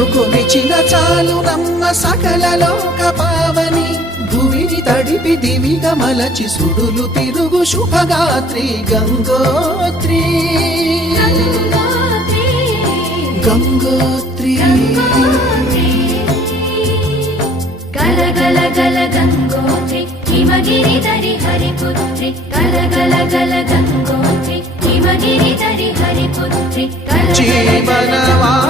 నిన్ను కొలిచిన చాలు నమ్మ సకల లోక పావని భువిని తడిపి దివిగా మలచి సుడులు తిరుగు శుభగాత్రి గంగోత్రి గంగోత్రి గల గల గల గంగోత్రి హిమగిరి ధరి హరిపుత్రి గల గల గల గంగోత్రి హిమగిరి ధరి హరిపుత్రి జీవనవా